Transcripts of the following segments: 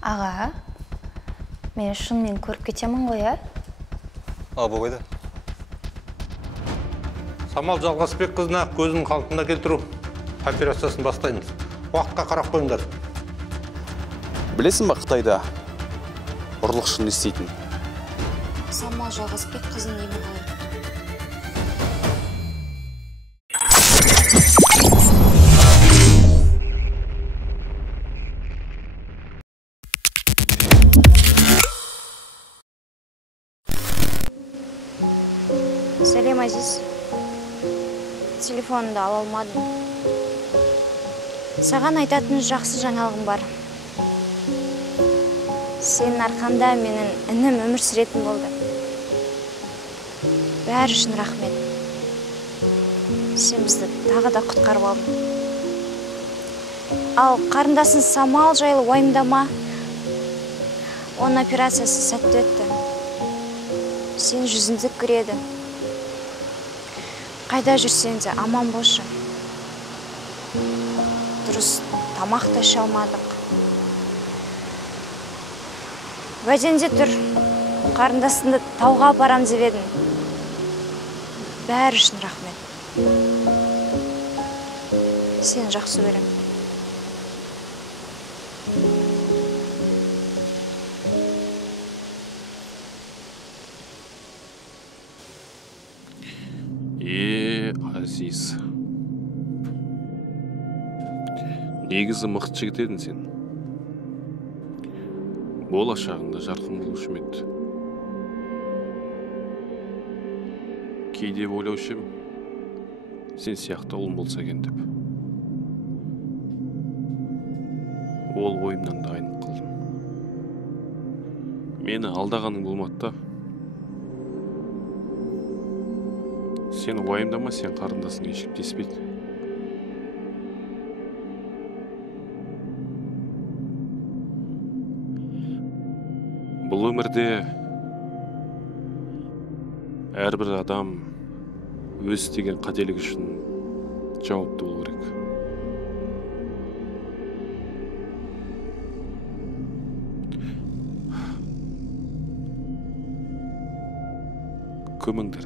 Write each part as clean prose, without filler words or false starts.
Аға, мен шынымен көріп кетемін ғой, ә? Абы қойда. Самал Жалғасбек қызына көзінің қалпына келтіру операциясын бастаймыз. Уақытқа қарап қойыңдар. Білесің ба Қытайда ұрлықшыны істейтін? Самал Жалғасбек қызын емі қалай? Сәлем, Азиз. Телефонымды ала алмадым. Саған айтатын жақсы жаңалығым бар. Сенің арқанда менің інім өмір сүретін болды. Бәрі үшін рахмет. Сен бізді тағы да құтқарып алдың. Ал қарындасың Самал жайлы уайымдама. Оның операциясы сәтті өтті. Сен жүзіңді көреді. Қайда жүрсең де аман болшы. Дұрыс тамақ та іше алмадық. Уәдеңде тұр. Қарындасыңды тауға апарам деп едің. Бәрі үшін рахмет. Сені жақсы көремін. Азиз. Негізі мықты жігіт едің сен. Болашағында жарқын болушы еді. Кейде ойлаушы ем, сен сияқты ұлым болса екен деп. Ол ойымнан да айнып қалдым. Мені алдағаның болмады да. Сен уайымдама, сен қарындасың ешіп теспейді. Бұл өмірде әрбір адам өз істеген қателік үшін жауапты болу керек. Көміңдер.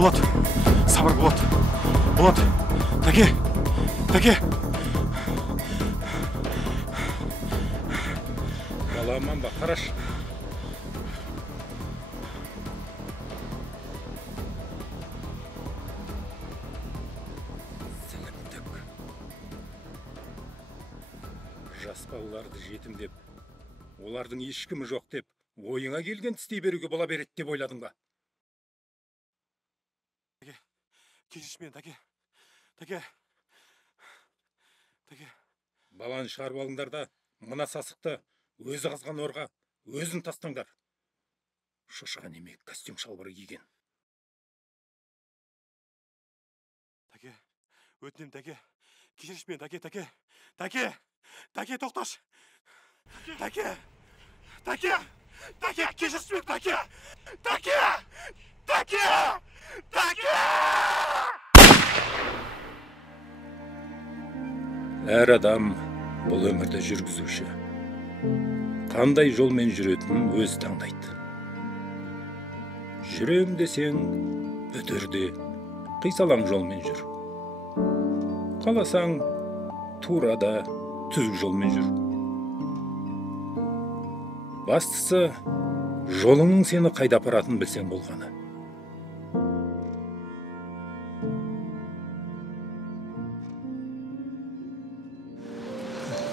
Болат, сабыр Болат. Болат, тәке. Баламан ба, қараш. Сәлемдік. Жас балаларды жетімдеп, олардың ешкімі жоқ деп, ойыңа келген істей беруге бола береді деп ойладың ба? Кешіршмен, тәке. Баланы шығарып алыңдар да, мына сасықты өзі қазған орға өзін тастаңдар. Шошыған еме костюм шалбары киген. Тәке, өтінем тәке. Кешіршмен, тәке. Тәке, тоқташ. Тәке, кешіршмен, тәке. Әр адам бұл өмірді жүргізуші. Қандай жолмен жүретінін өз таңдайды. Жүрем десең, өтерде, қисалаң жолмен жүр. Қаласаң, турада, түзік жолмен жүр. Бастысы, жолыңның сені қайда апаратын білсең болғаны.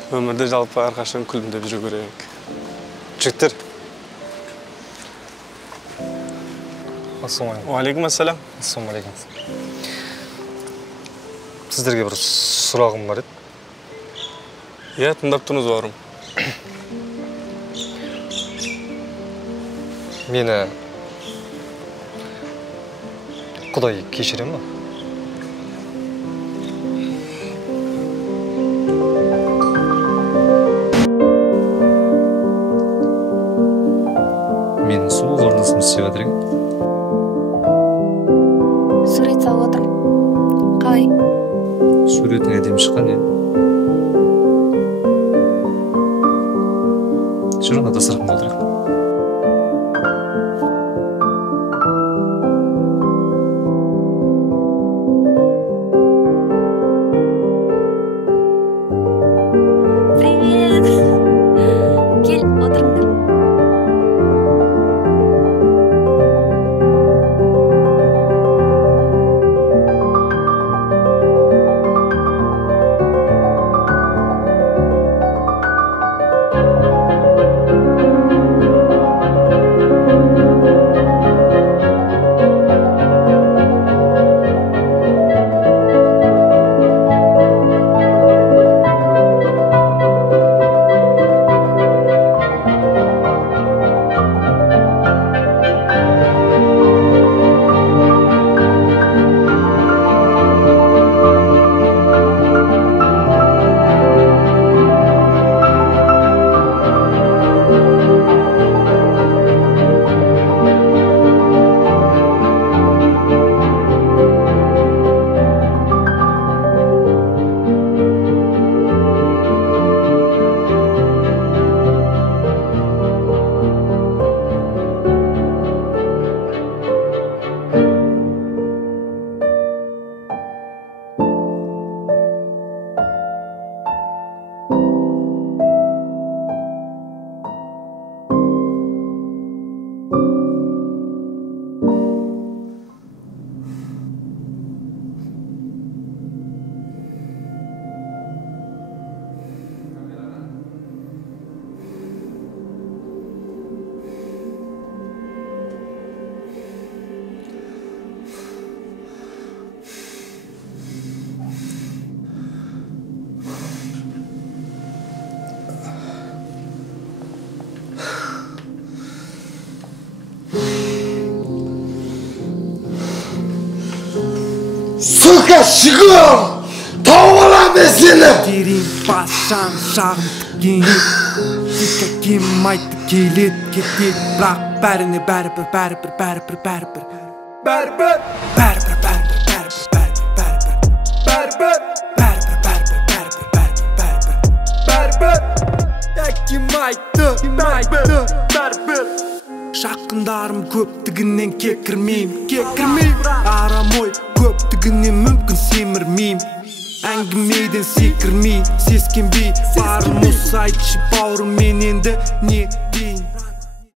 Өмірде жалпы әрқашан күлімдеп жүру керек. Жігіттер. Уалейкум ассалам. Сіздерге бір сұрағым бар еді. Иә, тыңдап тұрыңыз бауырым. Мені Құдай кешіре ме? істеп жатыр екен? Сурет салып отырмын. Қалай? Суретің әдемі шыққан, иә. Жүр, ана дастарханға отырайық. Привет! Кел, отырыңдар. Suka çıkıyor! Tavla mesele! Derin başan şağın tükкен Кем айтты келет кетет Бірақ бәріне бәрібір Кем айтты Жақындарым көптігінен кекірмейм Арам ой көптігінен мүмкін семірмейм Әңгімеден секірмей, сескенбей Барым осы айтшы бауырым мен енді не дейін